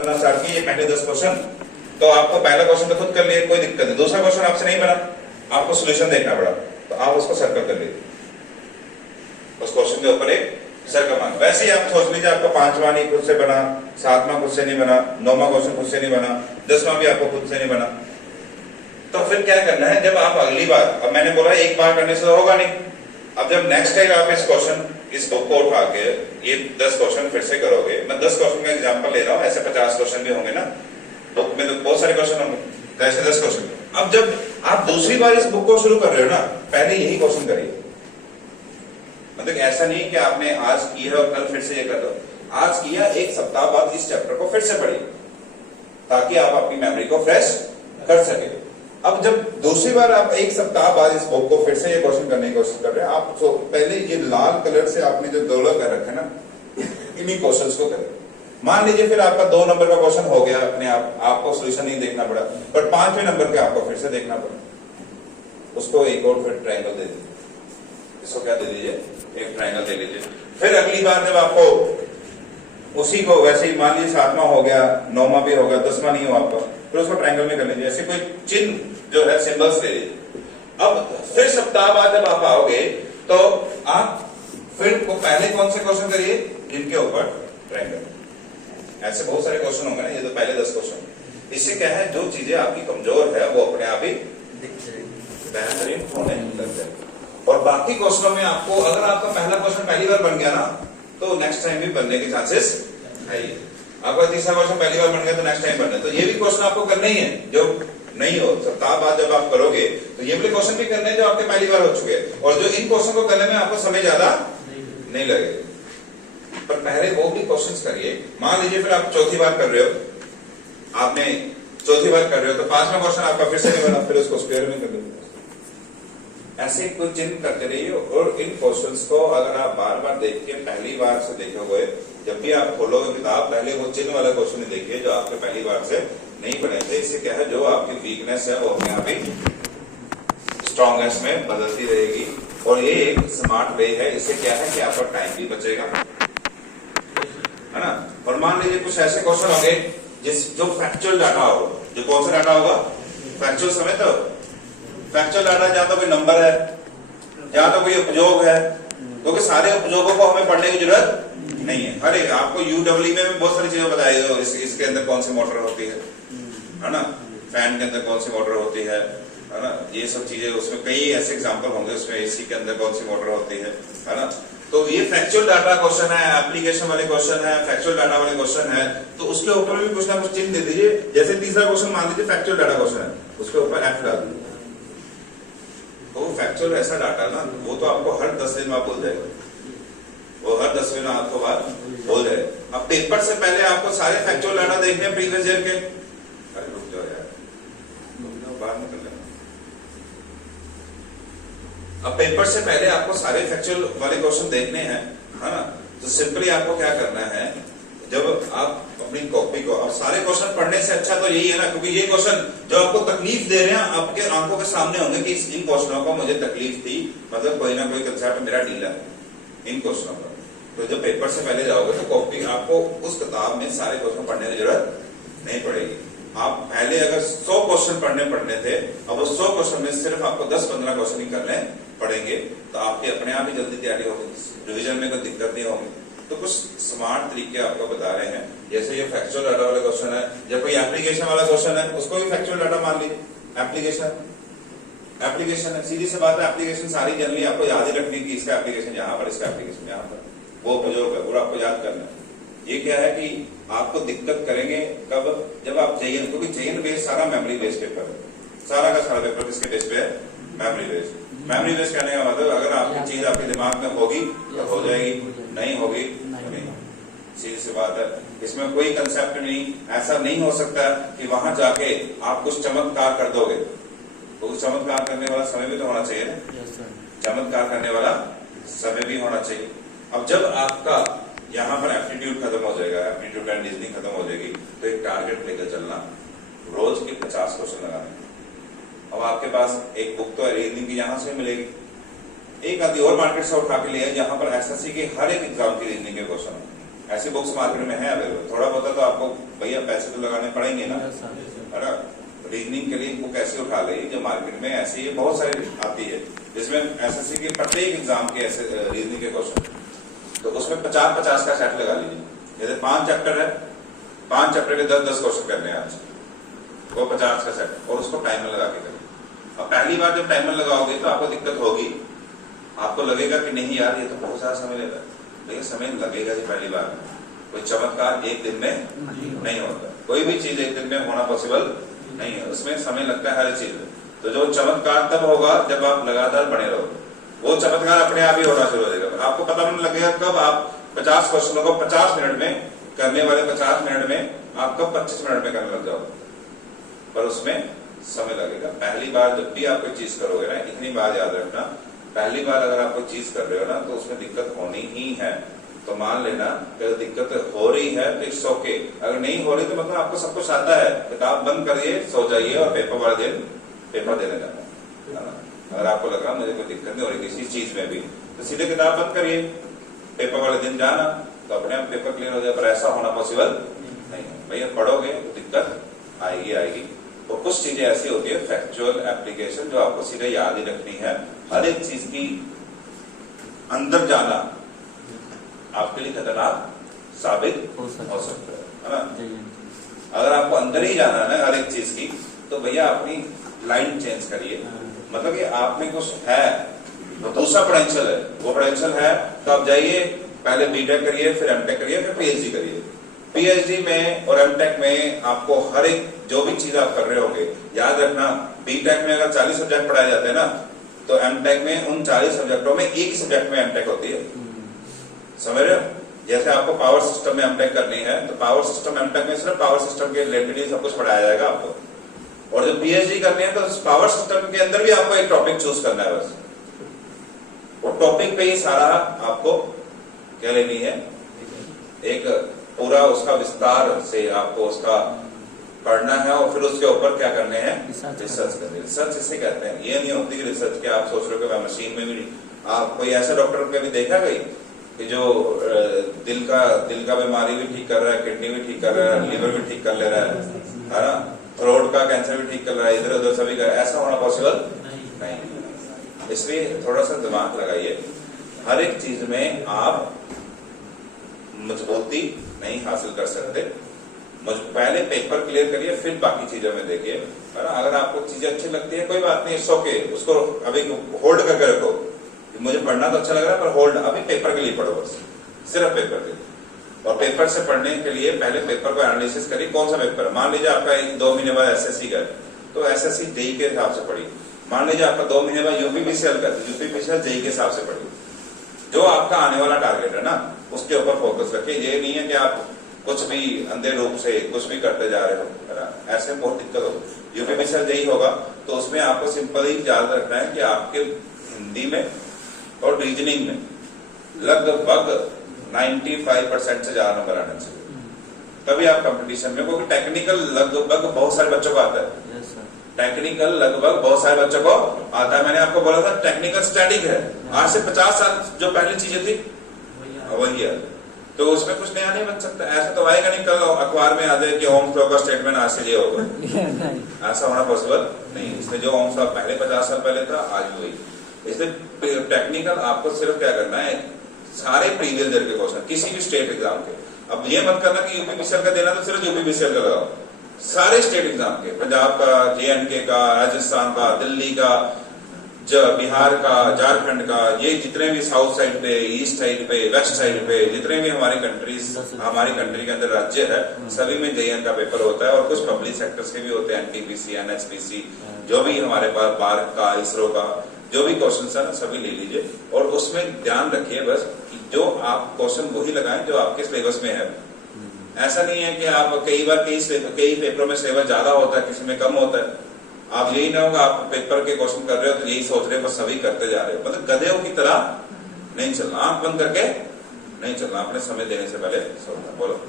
करना स्टार्ट किए पहले 10 क्वेश्चन, तो आपको पहला क्वेश्चन तो खुद कर लिए, कोई दिक्कत नहीं। दूसरा क्वेश्चन आपसे नहीं बना, आपको सोल्यूशन देखना पड़ा, तो आप उसको सर्कल कर लीजिए, उस क्वेश्चन के ऊपर एक सर्कल मार। वैसे ही आप सोच लीजिए आपका 5वां नहीं खुद से बना, 7वां खुद से नहीं बना, 9वां क्वेश्चन खुद से नहीं बना, 10वां भी आपको खुद से नहीं बना, तो फिर क्या करना है, जब आप अगली बार, अब मैंने बोला एक बार करने से तो होगा नहीं, अब जब नेक्स्ट टाइम आप इस क्वेश्चन, इस बुक को उठा के ये 10 क्वेश्चन फिर से करोगे, मैं 10 क्वेश्चन का एग्जांपल ले रहा हूँ, ऐसे 50 क्वेश्चन भी होंगे ना बुक में, तो बहुत सारे क्वेश्चन होंगे, तो ऐसे 10 क्वेश्चन। अब जब आप दूसरी बार इस बुक को शुरू कर रहे हो ना, पहले यही क्वेश्चन करिए। मतलब ऐसा नहीं कि आपने आज किया और कल फिर से ये कर दो, आज किया, एक सप्ताह बाद इस चैप्टर को फिर से पढ़िए, ताकि आप अपनी मेमोरी को फ्रेश कर सके। अब जब दूसरी बार आप एक सप्ताह बाद इस बुक को फिर से ये क्वेश्चन करने की कोशिश कर रहे हैं, आप तो पहले ये लाल कलर से आपने जो दोला कर रखा है ना, इन्हीं क्वेश्चंस को करें। मान लीजिए फिर आपका 2 नंबर का क्वेश्चन हो गया अपने आप, आपको सोल्यूशन नहीं देखना पड़ा, पर 5वें नंबर के आपको फिर से देखना पड़ा, उसको एक और फिर ट्रायंगल दे दीजिए, इसको क्या दे दीजिए, एक ट्रायंगल दे लीजिए। फिर अगली बार जब आपको उसी को वैसे ही, मान लीजिए 7वां हो गया, 9वां भी हो गया, 10वां नहीं हो आपका, फिर उसको ट्रायंगल में कर लीजिए, ऐसे कोई चिन्ह जो है सिंबल्स ले लीजिए। अब फिर सप्ताह बाद जब आप आओगे तो आप फिर को पहले कौन से क्वेश्चन करिए, जिनके ऊपर ट्रायंगल। ऐसे बहुत सारे क्वेश्चन होंगे ना, ये तो पहले 10 क्वेश्चन। इससे क्या है, जो चीजें आपकी कमजोर है वो अपने आप ही बेहतरीन होने लग जाएगी। और बाकी क्वेश्चनों में आपको, अगर आपका पहला क्वेश्चन पहली बार बन गया ना, तो नेक्स्ट टाइम भी बनने के चांसेस है। आपका तीसरा क्वेश्चन पहली बार बन गया तो नेक्स्ट टाइम बनना है, तो ये भी क्वेश्चन आपको करने ही है, जो नहीं हो सप्ताह बाद जब आप करोगे तो ये वाले क्वेश्चन भी करने हैं जो आपके पहली बार हो चुके हैं, और जो इन क्वेश्चन को करने में आपको समय ज्यादा नहीं लगेगा, पर पहले वो भी क्वेश्चंस करिए। मान लीजिए फिर आप चौथी बार कर रहे हो, आपने चौथी बार कर रहे हो, तो 5वां क्वेश्चन आपका फिर से नहीं बना, फिर उसको स्क्वायर में कर दो। ऐसे कुछ चिन्ह करते रहिए, और इन क्वेश्चंस को अगर आप बार बार देखिए, पहली बार से देखोगे, जब भी आप खोलोगे किताब, पहले वो चिन्ह वाला क्वेश्चन देखिए जो आपके पहली बार से नहीं बने थे। इससे क्या है, जो आपकी वीकनेस है वो अपने आप ही स्ट्रॉन्गनेस में बदलती रहेगी, और ये एक स्मार्ट वे है। इससे क्या है कि आपका टाइम भी बचेगा, है ना। और मान लीजिए कुछ ऐसे क्वेश्चन होंगे जो फैक्चुअल डाटा होगा, जो कौन सा डाटा होगा, फैक्चुअल समय, तो फैक्चुअल डाटा जहां तो कोई नंबर है, जहां तो कोई उपयोग है, क्योंकि सारे उपयोगों को हमें पढ़ने की जरूरत नहीं है। अरे आपको यूडब्ल्यू में बहुत सारी चीजें बताई दो, इसके अंदर कौन सी मोटर होती है ना, फैन के अंदर कौन सी मोटर होती है ना, ये सब चीजें, उसमें कई ऐसे एग्जांपल होंगे, उसमें एसी के अंदर कौन सी मोटर होती है ना। तो ये फैक्चुअल डाटा क्वेश्चन है, एप्लीकेशन वाले क्वेश्चन है, फैक्चुअल डाटा वाले क्वेश्चन है, तो उसके ऊपर भी कुछ ना कुछ चिन्ह दे दीजिए। जैसे तीसरा क्वेश्चन मान लीजिए फैक्चुअल डाटा क्वेश्चन है, उसके ऊपर एफ डाल दीजिए, तो फैक्चुअल ऐसा डाटा ना, वो तो आपको हर 10 दिन में बोल जाएगा, वो हर 10 दिन आपको बात बोल जाएगा। अब पेपर से पहले आपको सारे फैक्चुअल डाटा देखने हैं प्रीवियस ईयर के, अरे रुक जाओ यार, बाहर निकल लेना। अब पेपर से पहले आपको सारे फैक्चुअल वाले क्वेश्चन देखने हैं, है ना। तो सिंपली आपको क्या करना है, जब आप अपनी कॉपी को, अब सारे क्वेश्चन पढ़ने से अच्छा तो यही है ना, क्योंकि ये क्वेश्चन जो आपको तकलीफ दे रहे हैं आपके आंखों के सामने होंगे कि इन क्वेश्चनों को मुझे तकलीफ थी, मतलब कोई ना कोई कंसेप्ट मेरा ढीला है इन क्वेश्चनों पर। तो जब पेपर से पहले जाओगे तो कॉपी, आपको उस किताब में सारे क्वेश्चन पढ़ने की जरूरत नहीं पड़ेगी। आप पहले अगर 100 क्वेश्चन पढ़ने थे, अब उस 100 क्वेश्चन में सिर्फ आपको 10-15 क्वेश्चन ही करने पड़ेंगे, तो आपकी अपने आप ही जल्दी तैयारी होगी, रिविजन में कोई दिक्कत नहीं होगी। तो कुछ स्मार्ट तरीके आपको बता रहे हैं, जैसे ये फैक्चुअल डाटा वाला क्वेश्चन है, जब कोई एप्लीकेशन वाला क्वेश्चन है उसको भी फैक्चुअल डाटा मान लीजिए। एप्लीकेशन है, सीधी सी बात है, एप्लीकेशन सारी जनरली आपको याद ही रखनी कि इसका एप्लीकेशन यहाँ पर, इसका एप्लीकेशन यहाँ पर, वो उपयोग है, पूरा आपको याद करना है। ये क्या है कि आपको दिक्कत करेंगे कब, जब आप चयन, क्योंकि चयन बेस सारा मेमोरी बेस पेपर है, सारा का सारा पेपर किसके बेस पे है, मेमोरी बेस। मेमोरी बेस कहने का मतलब, अगर आपकी चीज आपके दिमाग में होगी तो हो जाएगी, नहीं होगी तो नहीं, सीधी सी बात है। इसमें कोई कंसेप्ट नहीं, ऐसा नहीं हो सकता कि वहां जाके आप कुछ चमत्कार कर दोगे, तो उस चमत्कार करने वाला समय भी तो होना चाहिए ना, चमत्कार करने वाला समय भी होना चाहिए। अब जब आपका यहाँ पर एप्टीट्यूड खत्म हो जाएगा, एप्टीट्यूड एंड रीजनिंग खत्म हो जाएगी, तो एक टारगेट लेकर चलना, रोज के 50 क्वेश्चन लगाने। अब आपके पास एक बुक तो है रीजनिंग की, यहाँ से मिलेगी, एक आधी और मार्केट से उठा के लिए, जहां पर एसएससी के हर एक एग्जाम की रीजनिंग के क्वेश्चन ऐसी बुक्स मार्केट में है अवेलेबल। थोड़ा बहुत तो आपको भैया पैसे तो लगाने पड़ेंगे ना, है ना। रीजनिंग के लिए बुक ऐसी उठा ली जो मार्केट में ऐसी बहुत सारी आती है, जिसमें एसएससी के प्रत्येक एग्जाम के ऐसे रीजनिंग के क्वेश्चन, तो उसमें 50-50 का सेट लगा लीजिए। जैसे 5 चैप्टर है, 5 चैप्टर के 10-10 क्वेश्चन करने हैं आज, वो 50 का सेट, और उसको टाइमर लगा के करिए। अब पहली बार जब टाइमर लगाओगे तो आपको दिक्कत होगी, आपको लगेगा कि नहीं यार ये तो बहुत ज्यादा समय ले रहा है, लेकिन समय लगेगा जी पहली बार में। कोई चमत्कार एक दिन में नहीं होता, कोई भी चीज एक दिन में होना पॉसिबल नहीं है, उसमें समय लगता है हर चीज में। तो जो चमत्कार तब होगा जब आप लगातार बने रहोगे, वो चमत्कार अपने आप ही होना शुरू हो जाएगा। आपको पता नहीं लगेगा कब आप 50 क्वेश्चनों को 50 मिनट में करने वाले 50 मिनट में आप कब 25 मिनट में करने लग जाओगे, पर उसमें समय लगेगा। पहली बार जब भी आप कोई चीज करोगे ना, इतनी बात याद रखना, पहली बार अगर आप कोई चीज कर रहे हो ना तो उसमें दिक्कत होनी ही है। तो मान लेना कि दिक्कत हो रही है तो इट्स ओके, अगर नहीं हो रही तो मतलब आपको सब कुछ आता है, किताब बंद करिए, सो जाइए और पेपर वाले दिन पेपर देने जाना है ना। अगर आपको लग रहा मुझे कोई दिक्कत नहीं हो रही किसी चीज में भी, तो सीधे किताब बंद करिए, पेपर वाले दिन जाना, तो अपने आप पेपर क्लियर हो जाए। पर ऐसा होना पॉसिबल नहीं है भैया, पढ़ोगे तो दिक्कत आएगी। तो कुछ चीजें ऐसी होती है फैक्चुअल एप्लीकेशन जो आपको सीधे याद ही रखनी है। हर एक चीज की अंदर जाना आपके लिए खतरनाक साबित हो सकता है ना। अगर आपको अंदर ही जाना है ना हर एक चीज की, तो भैया अपनी लाइन चेंज करिए। मतलब कि आप में कुछ है तो दूसरा पोटेंशियल है, वो पोटेंशियल है तो आप जाइए, पहले बीटेक करिए, फिर एमटेक करिए, फिर पीएचडी करिए। पीएचडी में और एमटेक में आपको हर एक जो भी चीज आप कर रहे होंगे, याद रखना बीटेक में अगर 40 सब्जेक्ट पढ़ाए जाते हैं ना, तो एमटेक में उन 40 सब्जेक्टों में एक ही सब्जेक्ट में एमटेक होती है, समझ रहे हो। जैसे आपको पावर सिस्टम में एमटेक करनी है तो पावर सिस्टम एमटेक में सिर्फ पावर सिस्टम के रिलेटेड ही सब कुछ पढ़ाया जाएगा आपको, और जब पीएचडी करनी है तो पावर सिस्टम के अंदर भी आपको एक टॉपिक चूज करना है, बस वो टॉपिक पे ही सारा आपको क्या लेनी है, एक पूरा उसका विस्तार से आपको उसका पढ़ना है, और फिर उसके ऊपर क्या करने हैं, रिसर्च करनी है। रिसर्च इसे कहते हैं। ये नहीं होती कि रिसर्च के आप सोच रहे हो कि मशीन में भी, आप कोई ऐसा डॉक्टर कभी देखा गई कि जो दिल का बीमारी भी ठीक कर रहा है, किडनी भी ठीक कर रहा है, लीवर भी ठीक कर ले रहा है ना, थ्रोट का कैंसर भी ठीक कर रहा है, इधर उधर सभी का, ऐसा होना पॉसिबल नहीं। इसलिए थोड़ा सा दिमाग लगाइए, हर एक चीज में आप मजबूती नहीं हासिल कर सकते। पहले पेपर क्लियर करिए, फिर बाकी चीजों में देखिए, है ना। अगर आपको चीजें अच्छी लगती है कोई बात नहीं, इट्स ओके, उसको अभी होल्ड करके रखो। मुझे पढ़ना तो अच्छा लग रहा है पर होल्ड, अभी पेपर के लिए पढ़ो, बस सिर्फ पेपर के लिए। और पेपर से पढ़ने के लिए पहले पेपर को एनालिसिस करिए, कौन सा पेपर है। मान लीजिए आपका 2 महीने बाद एसएससी का, तो एसएससी जेई के हिसाब से पढ़िए। मान लीजिए आपका 2 महीने बाद यूपीपीसीएल का, यूपीपीसीएल जेई के हिसाब से पढ़िए। जो आपका आने वाला टारगेट है ना, उसके ऊपर फोकस रखिए। ये नहीं है कि आप कुछ भी अंधे रूप से कुछ भी करते जा रहे हो, है ना, ऐसे बहुत दिक्कत होगी। यूपीपीसीएल जेई होगा तो उसमें आपको सिंपल ही याद रखना है कि आपके हिंदी में और रीजनिंग में लगभग 95% से ज्यादा नंबर आने चाहिए, तभी आप कंपटीशन में, क्योंकि टेक्निकल लगभग बहुत सारे बच्चों को आता है। टेक्निकल लगभग बहुत सारे बच्चों को आता है। मैंने आपको बोला था टेक्निकल स्टैटिक है, आज से 50 साल जो पहली चीजें थी वही है, तो उसमें कुछ नया नहीं बन सकता। ऐसा तो आएगा नहीं कल अखबार में आ जाए कि ओम्स लॉ का स्टेटमेंट आज से ये होगा, ऐसा होना पॉसिबल नहीं। इसलिए जो ओम्स लॉ पहले 50 साल पहले था आज भी वही। इसलिए टेक्निकल आपको सिर्फ क्या करना है, सारे प्रीवियस ईयर के क्वेश्चन किसी भी स्टेट एग्जाम के। अब ये मत करना कि यूपीपीसीएल का देना तो सिर्फ यूपीपीसीएल का लगाओ, सारे स्टेट एग्जाम के, पंजाब का, जेएंडके का, राजस्थान का, दिल्ली का, बिहार का, झारखंड का, ये जितने भी साउथ साइड पे, ईस्ट साइड पे, वेस्ट साइड पे, जितने भी हमारी कंट्री के अंदर राज्य है, सभी में जेईएन का पेपर होता है। और कुछ पब्लिक सेक्टर्स के भी होते हैं, एनटीपीसी, एनएचपीसी, जो भी हमारे पास, बार्क का, इसरो का, जो भी क्वेश्चन है ना सभी ले लीजिए। और उसमें ध्यान रखिए बस कि जो आप क्वेश्चन वही लगाएं जो आपके सिलेबस में है। ऐसा नहीं है कि आप कई बार कई पेपरों में सिलेबस ज्यादा होता है, किसी में कम होता है। आप यही ना होगा आप पेपर के क्वेश्चन कर रहे हो तो यही सोच रहे हो बस सभी करते जा रहे हो, मतलब गधेओं की तरह नहीं चलना, आंख बंद करके नहीं चलना, अपने समय देने से पहले सोचना। बोलो।